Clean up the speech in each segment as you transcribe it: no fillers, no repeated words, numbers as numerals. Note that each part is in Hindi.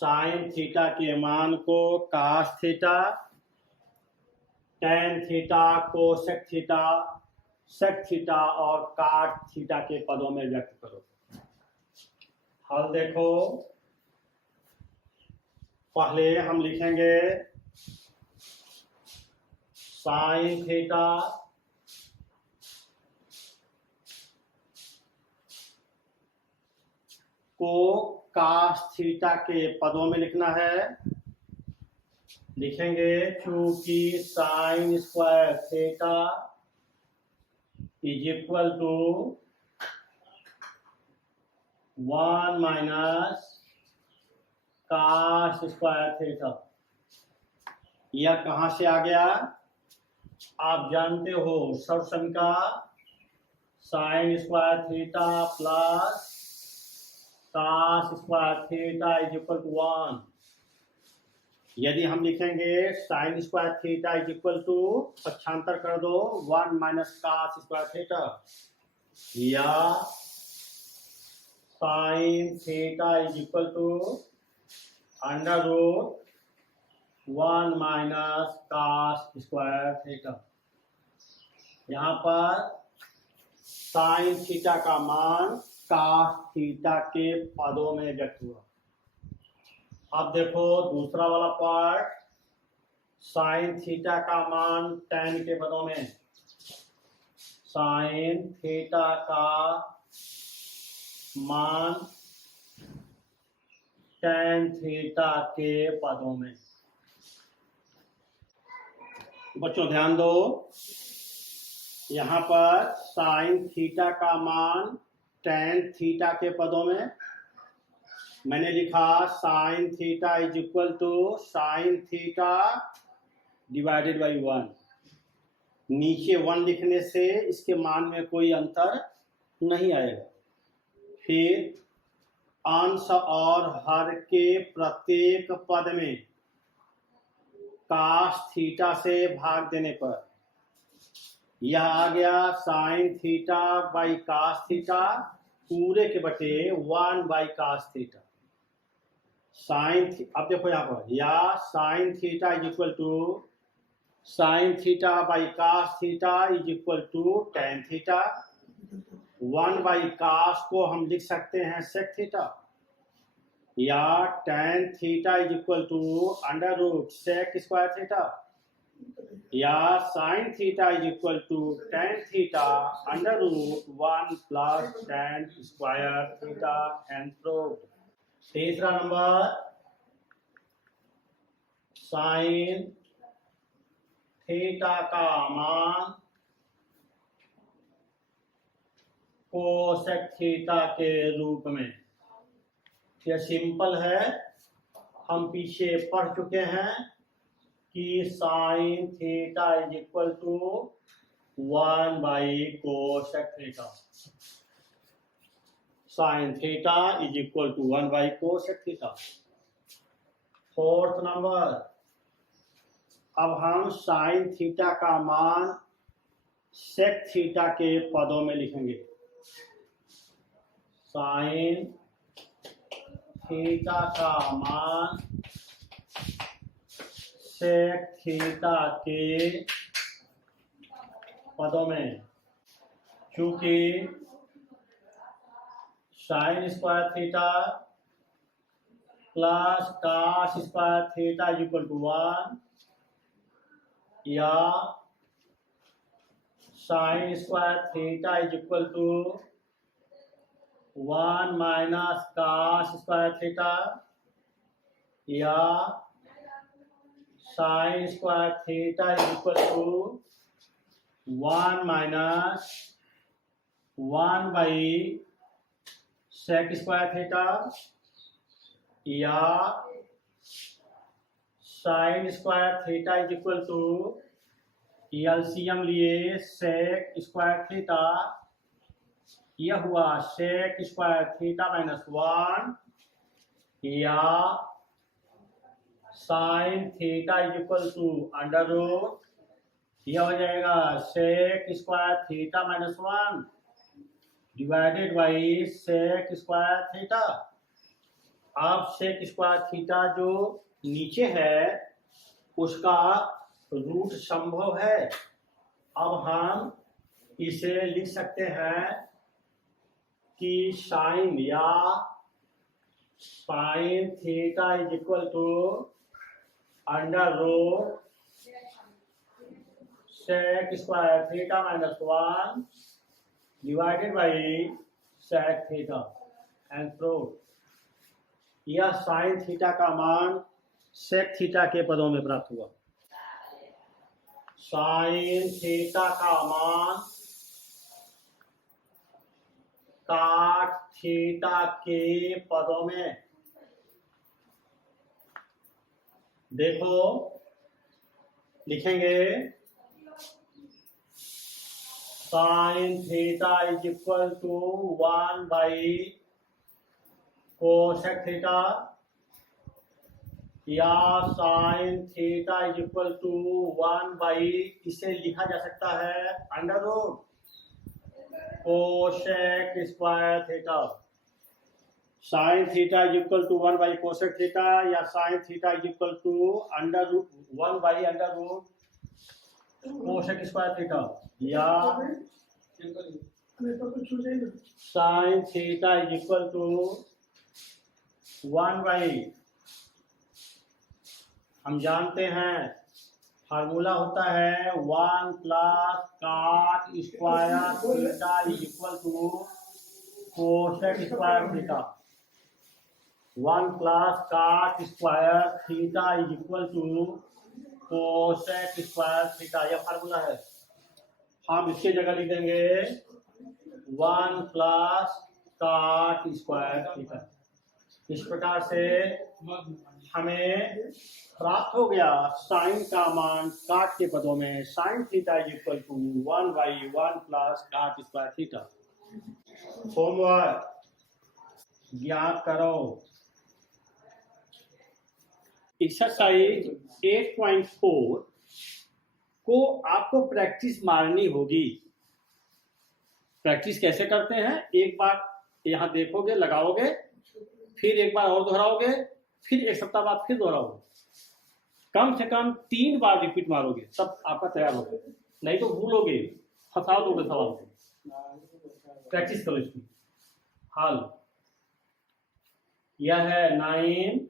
साइन थीटा के मान को cos theta, tan theta, cosec theta, sec theta और काट थीटा के पदों में व्यक्त करो। हल देखो, पहले हम लिखेंगे साइन थीटा को कास थीटा के पदों में लिखना है। लिखेंगे चूंकि sine square theta is equal to 1 minus cos square theta. यह कहां से आ गया? आप जानते हो सर्वसमीका sine square theta plus cos square theta is equal to 1। यदि हम लिखेंगे sine square theta is equal to, पक्षांतर कर दो, 1 माइनस कास स्क्वायर थीटा, या sine theta is equal to under root 1 minus cos square theta. यहाँ पर साइन थीटा का मान कास थीटा के पदों में व्यक्त हुआ। अब देखो दूसरा वाला पार्ट, साइन थीटा का मान टेन के पदों में। साइन थीटा का मान टेन थीटा के पदों में। बच्चों ध्यान दो, यहाँ पर साइन थीटा का मान टेन थीटा के पदों में। मैंने लिखा sine theta is equal to sine theta divided by 1। नीचे 1 लिखने से इसके मान में कोई अंतर नहीं आएगा। फिर अंश और हर के प्रत्येक पद में कास थीटा से भाग देने पर यह आ गया sine theta by cos theta पूरे के बटे 1 बाई कास थीटा। साइन, अब देखो यहाँ पर, या sine theta is equal to sine theta by cos theta is equal to tan theta. 1 by cos को हम लिख सकते हैं सेक थीटा, या tan theta is equal to under root sec square theta, या sine theta is equal to tan theta under root 1 plus tan square theta and proved. तीसरा नंबर, साइन थीटा का मान कोसेक थीटा के रूप में। यह सिंपल है, हम पीछे पढ़ चुके हैं कि sine theta is equal to 1 by cosec theta. Sine theta is equal to 1 by cosec theta. Fourth number, अब हम साइन थीटा का मान सेक थीटा के पदों में लिखेंगे। साइन थीटा का मान सेक थीटा के पदों में, चूंकि sine square theta plus cos square theta is equal to 1, या sine square theta is equal to 1 minus cos square theta, या sine square theta is equal to 1 minus 1 by sec square theta, या sine square theta is equal to, LCM लिए सेक स्क्वायर थीटा, यह हुआ सेक स्क्वायर थीटा माइनस 1, या sine theta is equal to under root, यह हो जाएगा sec square theta minus 1 divided by sec square theta. अब सेक स्क्वायर थीटा जो नीचे है उसका रूट संभव है। अब हम इसे लिख सकते हैं कि साइन या sine theta is equal to under root sec square theta minus 1 divided by sec theta and prove. यह साइन थीटा का मान सेक थीटा के पदों में प्राप्त हुआ। साइन थीटा का मान काट थीटा के पदों में। देखो लिखेंगे sine theta is equal to 1 by cosec theta या sine theta is equal to 1 by, इसे लिखा जा सकता है under root cosec square theta. Sine theta is equal to 1 by cosec theta या sine theta is equal to under root 1 by under root cosec square theta या sine theta is equal to 1 by, हम जानते हैं फार्मूला होता है 1 plus cot square theta is equal to cosec square theta. 1 plus cot square theta is equal to cosec square theta, यह फार्मूला है। हम इसके जगह लिख देंगे 1 प्लस काट स्क्वायर थीटा। इस प्रकार से हमें प्राप्त हो गया साइन का मान काट के पदों में sine theta is equal to 1 by 1 plus cot square theta. Homework ज्ञात करो। एक्सरसाइज 8.4 को आपको प्रैक्टिस मारनी होगी। प्रैक्टिस कैसे करते हैं, एक बार यहां देखोगे, लगाओगे, फिर एक बार और दोहराओगे, फिर एक सप्ताह बाद फिर दोहराओगे। कम से कम 3 बार रिपीट मारोगे, सब आपका तैयार होगा। नहीं तो भूलोगे, फंसा दोगे सवाल को। प्रैक्टिस करो इसकी। हल यह है 9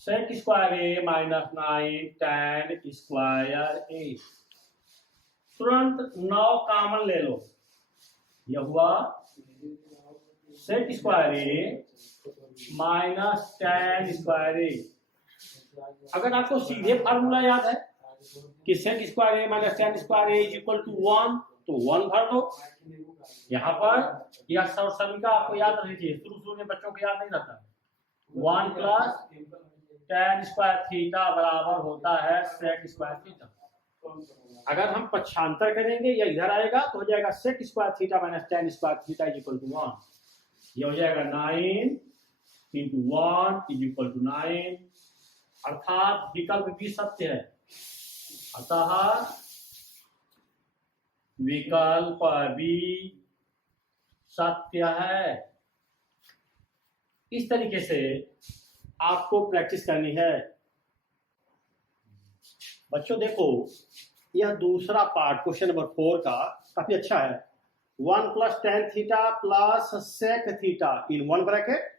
sec square A minus 9 tan square A. तुरंत 9 कॉमन ले लो। यह हुआ sec square A minus tan square A. अगर आपको सीधे फार्मूला याद है कि sec square A minus tan square A is equal to 1, तो 1 भर दो यहाँ पर। यह समीकरण आपको याद रहनी चाहिए, शुरू में बच्चों को याद नहीं रहता। 1 प्लस टैन स्क्वायर थीटा बराबर होता है सेक स्क्वायर थीटा। अगर हम पक्षांतर करेंगे या इधर आएगा तो हो जाएगा sec square theta minus tan square theta is equal to 1। यह हो जाएगा 9 इंटू 1 इज इक्वल टू 9, अर्थात विकल्प भी सत्य है। अतः विकल्प भी सत्य है। इस तरीके से आपको प्रैक्टिस करनी है। बच्चों देखो, यह दूसरा पार्ट क्वेश्चन नंबर 4 का काफी अच्छा है। 1 plus tan theta plus sec theta in 1 bracket,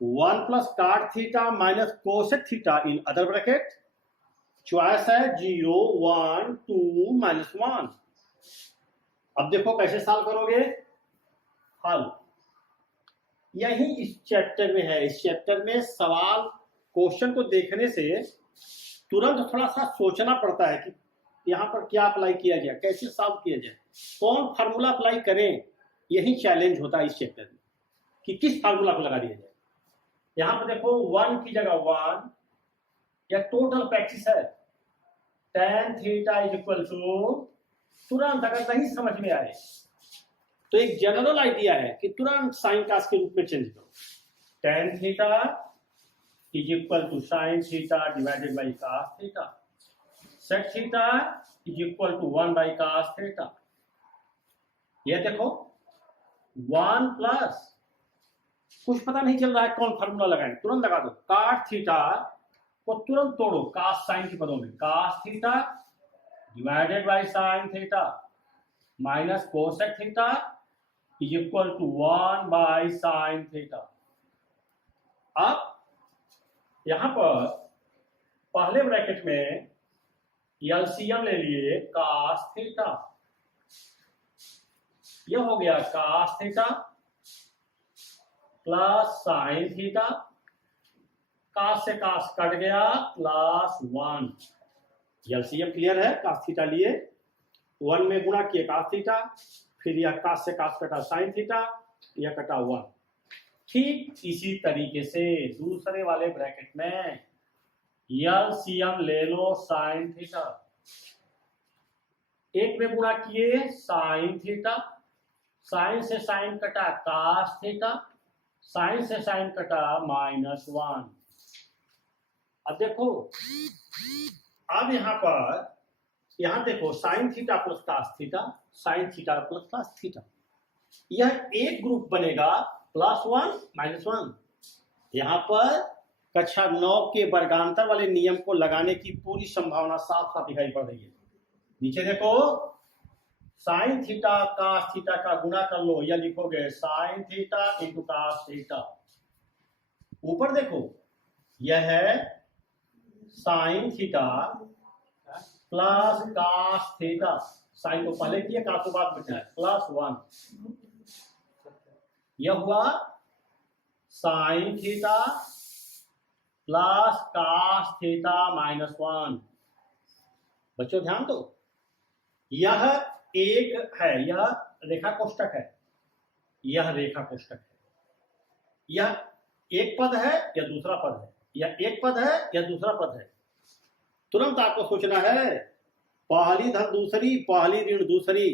1 plus cot theta minus cosec theta in other bracket. Choice है 0, 1, 2, -1। अब देखो कैसे सॉल्व करोगे। हल यही इस चैप्टर में है। इस चैप्टर में सवाल क्वेश्चन को देखने से तुरंत थोड़ा सा सोचना पड़ता है कि यहाँ पर क्या अप्लाई किया जाए, कैसे सॉल्व किया जाए, कौन फार्मूला अप्लाई करें। यही चैलेंज होता है इस चैप्टर में कि किस फार्मूला को लगा दिया जाए। यहाँ पर देखो 1 की जगह 1, यह टोटल प्रैक्टिस है। tan theta is equal to, तुरंत अगर नहीं समझ में आए तो एक जनरल आइडिया है कि तुरंत साइन कास के रूप में चेंज करो। tan theta is equal to sine theta divided by cos theta. Sec theta is equal to 1 by cos theta. ये देखो 1 प्लस कुछ पता नहीं चल रहा है कौन फार्मूला लगाएं, तुरंत लगा दो। काट थीटा को तुरंत तोड़ो कास साइन के पदों में, cos theta divided by sine theta minus cosec theta is equal to 1 by sine theta. अब यहां पर पहले ब्रैकेट में एलसीएम ले लिए कास थीटा, यह हो गया cos theta plus sine theta, cos से कास कट गया प्लस 1। एलसीएम क्लियर है, कास थीटा लिए 1 में गुणा किए कास थीटा, फिर यह कास से कास कटा साइन थीटा, यह कटा 1। ठीक इसी तरीके से दूसरे वाले ब्रैकेट में एलसीएम ले लो साइन थीटा, 1 में गुणा किए साइन थीटा, साइन से साइन कटा कास थीटा, साइन से साइन कटा -1। अब देखो, अब यहां देखो sine theta plus cos theta, sine theta plus cos theta, यह एक ग्रुप बनेगा +1 -1। यहां पर कक्षा 9 के वर्गांतर वाले नियम को लगाने की पूरी संभावना साफ साफ दिखाई पड़ रही है। नीचे देखो, साइन थीटा कास थीटा का गुणा कर लो, यह लिखोगे sine theta into cos theta. ऊपर देखो, यह है sine theta plus cos theta, sine को पहले किया कास को बाद बचा है +1। यह हुआ sine theta plus cos theta -1। बच्चों ध्यान दो, यह एक है, यह रेखा कोष्ठक है, यह रेखा कोष्ठक है, यह एक पद है या दूसरा पद है, यह एक पद है या दूसरा पद है। तुरंत आपको सोचना है, पहली धन दूसरी, पहली ऋण दूसरी,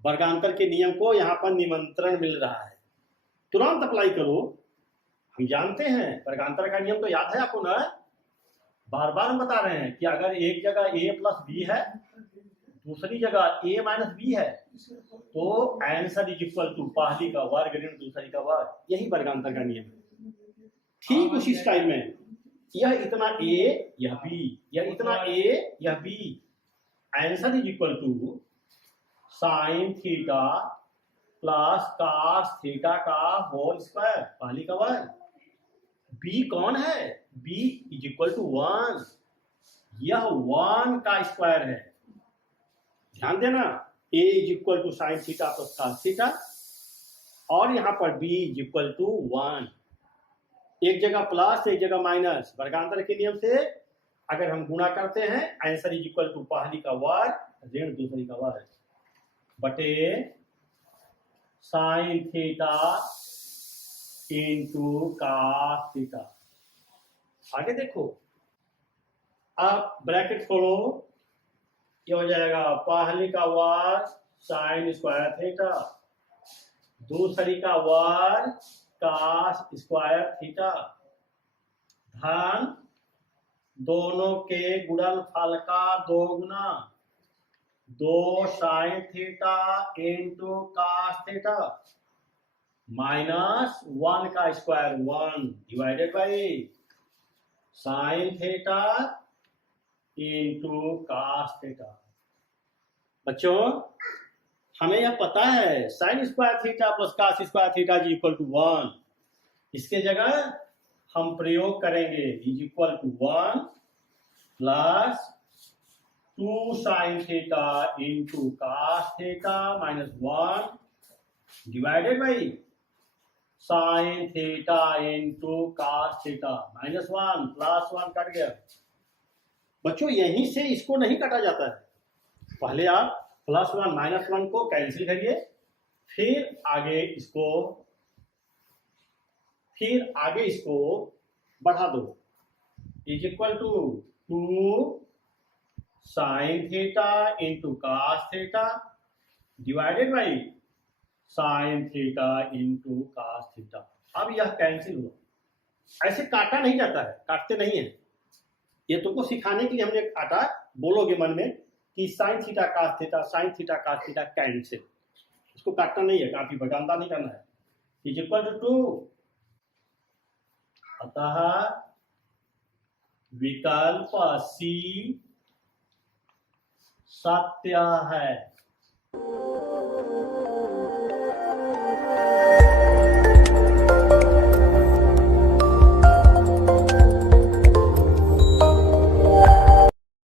वर्गांतर के नियम को यहां पर निमंत्रण मिल रहा है, तुरंत अप्लाई करो। हम जानते हैं वर्गांतर का नियम तो याद है आपको ना, बार बार हम बता रहे हैं कि अगर एक जगह a + b है, दूसरी जगह a - b है, तो आंसर इज इक्वल टू पहली का वर्ग ऋण दूसरी का वर्ग, यही वर्गांतर का नियम है। ठीक उसी स्टाइल में यह इतना a यह b, यह इतना a यह b, answer is equal to sine theta plus cos theta का होल स्क्वायर, पहली का वर्ग। b कौन है? b इज इक्वल टू 1, यह 1 का स्क्वायर है। ध्यान देना, a is equal to sine theta plus cos theta, और यहां पर b इज इक्वल टू 1। एक जगह प्लस एक जगह माइनस, वर्गांतर के नियम से अगर हम गुणा करते हैं आंसर इज इक्वल टू पहली का वर्ग ऋण दूसरी का वर्ग बटे sine theta into cos theta. आगे देखो, अब ब्रैकेट खोलो, ये हो जाएगा पहली का वर्ग साइन स्क्वायर थीटा, दूसरी का वर्ग कास स्क्वायर थीटा, धन दोनों के गुणनफल का 2 गुना 2 sine theta into cos theta -1 का square 1 divided by sine theta into cos theta. बच्चों हमें यह पता है sine square theta plus cos square theta is equal to 1, इसके जगह हम प्रयोग करेंगे is equal to 1 plus 2 sine theta into cos theta -1 divided by sine theta into cos theta -1 +1 कट गया। बच्चों यहीं से इसको नहीं काटा जाता है, पहले आप +1 -1 को कैंसिल करिए, फिर आगे इसको बढ़ा दो is equal to 2 sine theta into cos theta divided by sine theta into cos theta. अब यह कैंसिल हुआ, ऐसे काटा नहीं जाता है, काटते नहीं है, ये तुमको सिखाने के लिए हमने काटा। बोलोगे मन में कि sine theta cos theta cancel, इसको काटना नहीं है, काफी भगांता नहीं करना है। इज इक्वल टू 2 अतः विकल्प सी सत्य है।